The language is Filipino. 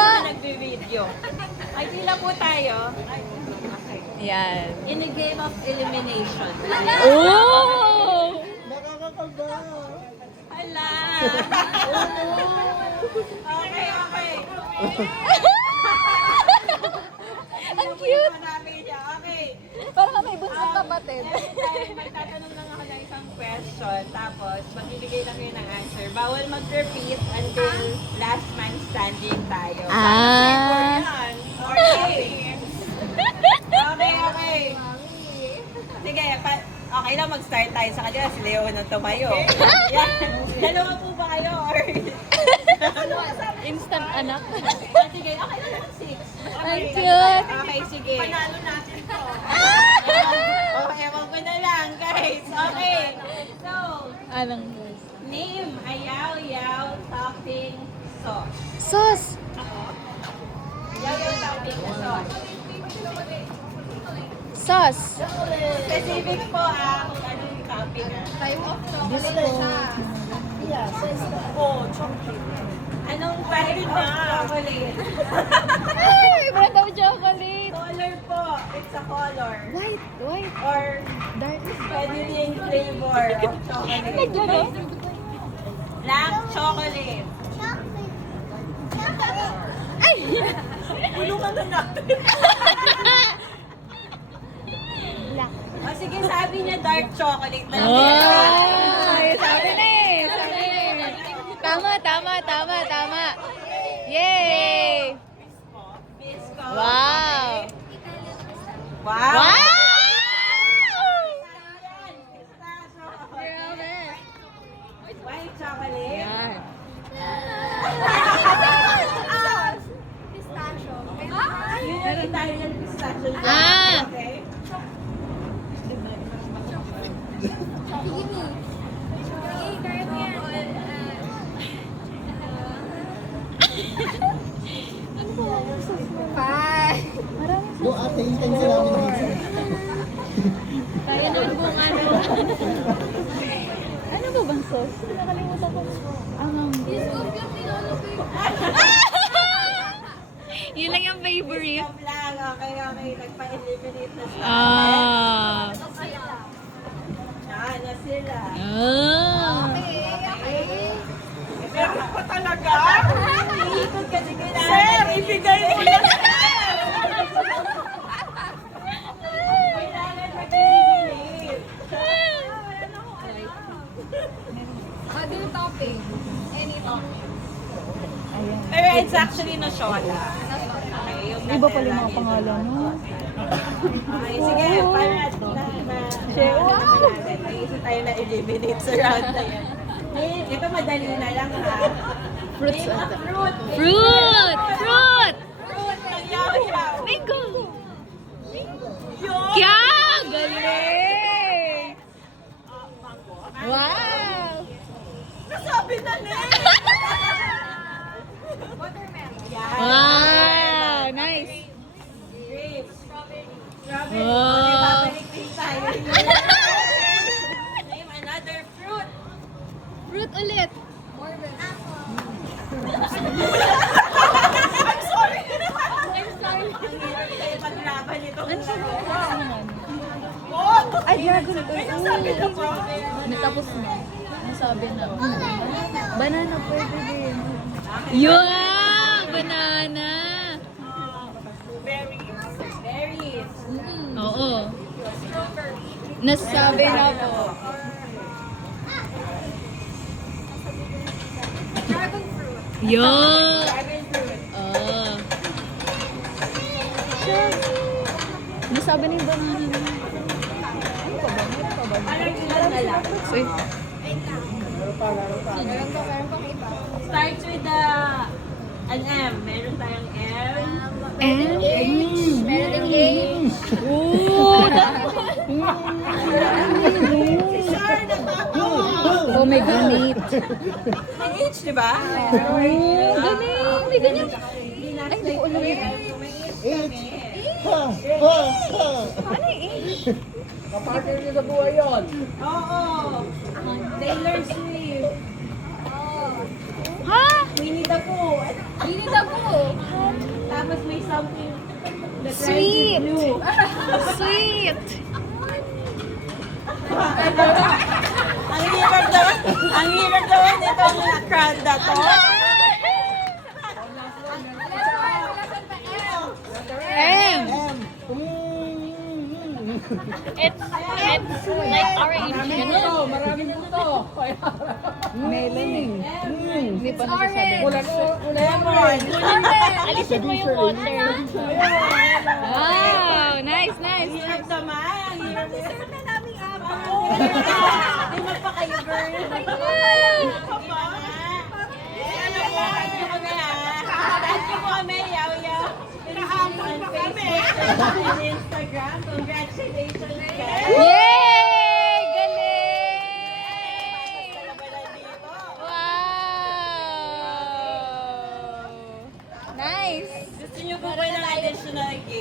na nagbe-video. Ay, pila po tayo. Yan. In a game of elimination. Oh! Nakakakaba. Hala! Okay, okay. Ang cute! Okay. Parang may bunsong kapatid. Every time magtatanong lang ako ng isang question, tapos magbibigay lang kayo ng answer. Bawal mag-repeat until last man standing tayo. Ah. Okay. Okay, okay. Sige, okay lang mag-start tayo sa kanila. Si Leo nang tumayo. Yan. Dalawa po ba kayo? Or... Instant anak. Sige, okay lang naman 6. Ang cute! Okay, sige. Panalo natin to. Okay, ewan ko na lang, guys. Okay. So, Anong name a yaw-yaw topping sauce. sauce? Yaw-yaw topping na sauce. Sauce. Specific po kung anong topping Type of Anong type of chocolate? Ay! Brand of chocolate! Color po. It's a color. White. White. Or Dark. pwede din flavor of chocolate. Black chocolate. Ay! Bulungan na natin. Black. O sige, sabi niya dark chocolate na. Ay! Sabi na eh! Sabi na eh! Tama, tama, tama, tama! Yay! Bisco. Wow! Wow! Wow! White chocolate. Yan. Yun yung Italian pistachio. Ah! Okay. Go ate, hintayin sila namin dito. Kaya naman kung ano. Ano ba bang sauce? Nakalimutan ko. Yun lang yung favorite. Stop lang. Okay, okay. Nagpa-eliminate na siya. Ah. Yan na sila. Ah. Meron pa talaga? Iikot kasi kailangan. Sir, ibigay mo na. Kailangan mag-eliminate. Ano yung topping? Any topping. Pero it's actually Noshola. Okay, yung Iba pala yung mga pangalan, no? Okay, sige. Para may isa tayo na eliminate sa round na yan. Ito madali na lang ha. Fruits Name a ata. fruit. Fruit! Fruit! Fruit ng yaw-yaw. Mango! Yun! Kya! Galing! Wow! Nasabi na eh! Yan. Wow! Nice! Grapes. Strawberry. Wow. Okay, babalik din tayo. Name another fruit. Fruit ulit! I'm sorry. Ang hirap kayo paglaban nito. Oh! Ay, dragon fruit! May nasabi na po. Natapos na. Nasabi na. Banana pwede din. Yung! Banana! Berries. Oo. Nasabi na po. Dragon fruit. Yun! Dragon fruit. Oh. Sure. Nasabi na yung banana na. Ano pa ba? Meron pa ba? Parang ilan na lang. Wait. Meron pang iba. Starts with an M. Meron tayong M. And? Meron din H. Ooh! Oh my God, Nate. May H, di ba? Oh, galing! May ganyan. Ay, hindi ko alam yun. Ha! Ha! Ha! Ano yung H? Kapatid niyo sa buhay yun. Oo. Taylor Swift. Ha? Winnie the Pooh. Winnie the Pooh. Tapos may something that rhymes with Sweet. blue. Sweet. Ang hirap naman itong crowd na to. M. It's like orange. Hindi pa nasasabi. Lemon. Alisin mo yung water. Wow, nice, Ang nice. hirap naman. Ang hirap naman. na namin apat. Lima pa kayo, girl. Thank you po kami, yaw-yaw. Kahapon pa kami. Instagram. Congratulations, guys. Yay! Galing! Wow! Nice! Gusto niyo po ba ng additional gift?